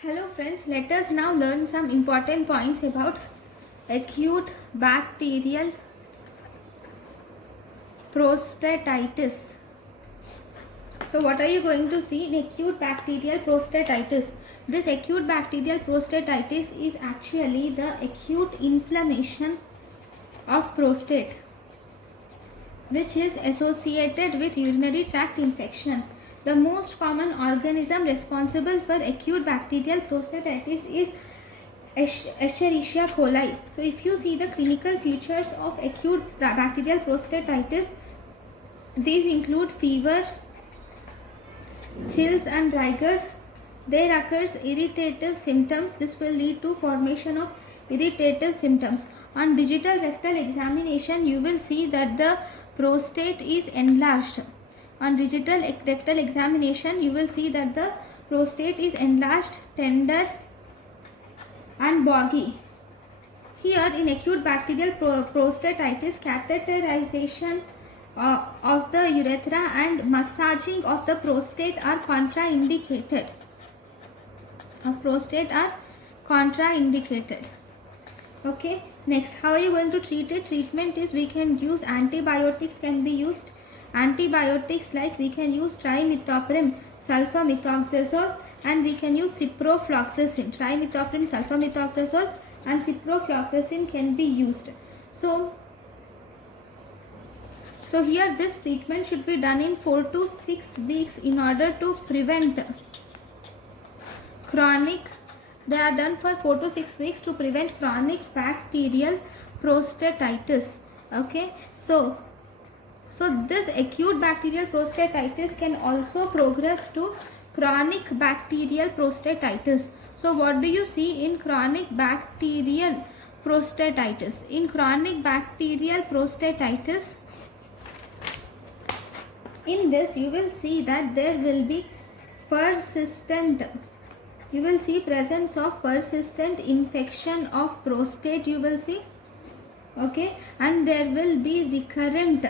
Hello friends, let us now learn some important points about acute bacterial prostatitis. So what are you going to see in acute bacterial prostatitis? This acute bacterial prostatitis is actually the acute inflammation of prostate which is associated with urinary tract infection. The most common organism responsible for acute bacterial prostatitis is Escherichia coli. So if you see the clinical features of acute bacterial prostatitis, these include fever, chills and rigor. There occurs irritative symptoms. This will lead to formation of irritative symptoms. On digital rectal examination, you will see that the prostate is enlarged. On digital rectal examination, you will see that the prostate is enlarged, tender and boggy. Here in acute bacterial prostatitis, catheterization of the urethra and massaging of the prostate are contraindicated. Okay, next, how are you going to treat it? Treatment is we can use antibiotics can be used. Antibiotics like we can use trimethoprim, sulfamethoxazole, and we can use ciprofloxacin. Trimethoprim, sulfamethoxazole and ciprofloxacin can be used. So here this treatment should be done in 4 to 6 weeks in order to prevent chronic. They are done for 4 to 6 weeks to prevent chronic bacterial prostatitis. Okay, so this acute bacterial prostatitis can also progress to chronic bacterial prostatitis. So what do you see in chronic bacterial prostatitis? In chronic bacterial prostatitis, in this you will see that there will be presence of persistent infection of prostate, you will see. Okay, and there will be recurrent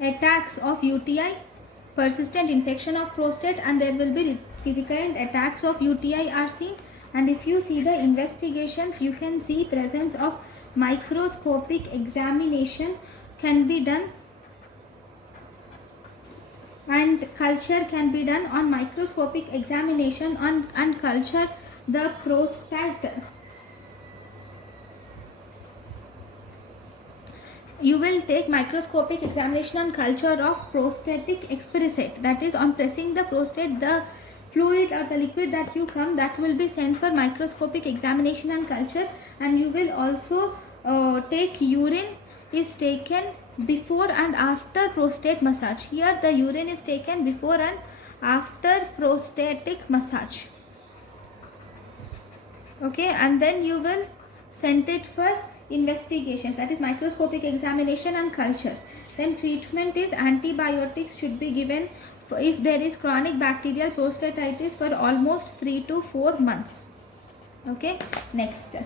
attacks of UTI, persistent infection of prostate, and there will be recurrent attacks of UTI are seen. And if you see the investigations, you can see presence of microscopic examination can be done, and culture can be done on microscopic examination and culture the prostate. You will take microscopic examination and culture of prostatic expressate. That is, on pressing the prostate, the fluid or the liquid that you come, that will be sent for microscopic examination and culture. And you will also take urine is taken before and after prostate massage. Here the urine is taken before and after prostatic massage. Okay, and then you will send it for investigations, that is microscopic examination and culture. Then treatment is antibiotics should be given if there is chronic bacterial prostatitis for almost 3 to 4 months. Okay, next,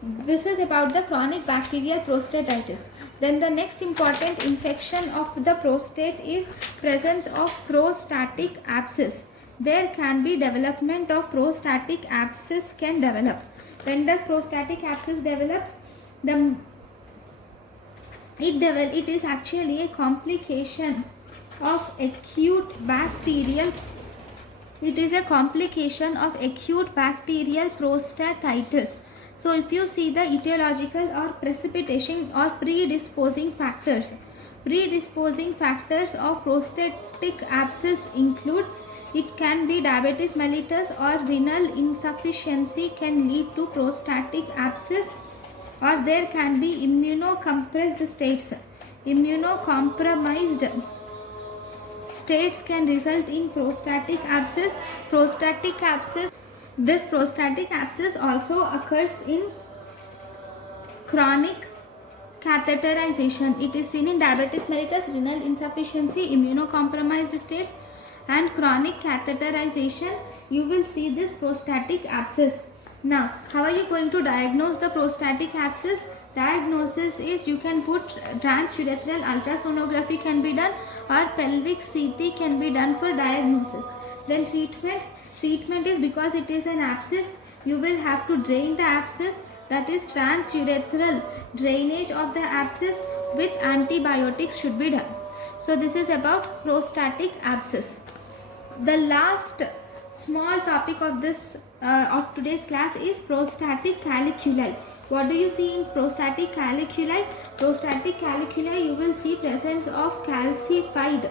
this is about the chronic bacterial prostatitis. Then the next important infection of the prostate is presence of prostatic abscess. There can be development of prostatic abscess can develop. When does prostatic abscess develops? It is actually a complication of acute bacterial. It is a complication of acute bacterial prostatitis. So if you see the etiological or precipitation or predisposing factors of prostatic abscess include, it can be diabetes mellitus or renal insufficiency can lead to prostatic abscess, or there can be immunocompromised states can result in prostatic abscess. This prostatic abscess also occurs in chronic catheterization. It is seen in diabetes mellitus, renal insufficiency, immunocompromised states and chronic catheterization. You will see this prostatic abscess. Now, how are you going to diagnose the prostatic abscess? Diagnosis is you can put transurethral ultrasonography can be done, or pelvic CT can be done for diagnosis. Then treatment Treatment is because it is an abscess, you will have to drain the abscess, that is transurethral drainage of the abscess with antibiotics should be done. So this is about prostatic abscess. The last small topic of this of today's class is prostatic caliculi. What do you see in prostatic caliculi? Prostatic caliculi, you will see presence of calcified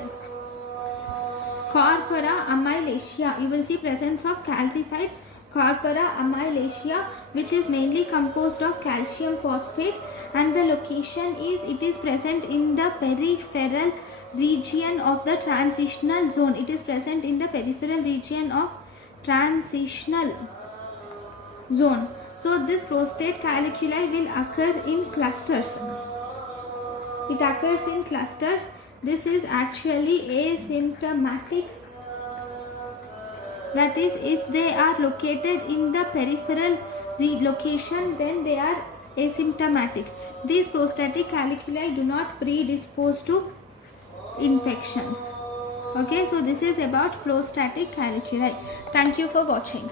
corpora amylaceae. You will see presence of calcified corpora amylaceae, which is mainly composed of calcium phosphate, and the location is, it is present in the peripheral region of the transitional zone. It is present in the peripheral region of transitional zone. So this prostate caliculi will occur in clusters. It occurs in clusters. This is actually asymptomatic. That is, if they are located in the peripheral location, then they are asymptomatic. These prostatic caliculi do not predispose to infection. Okay, so this is about prostatic caliculi. Thank you for watching.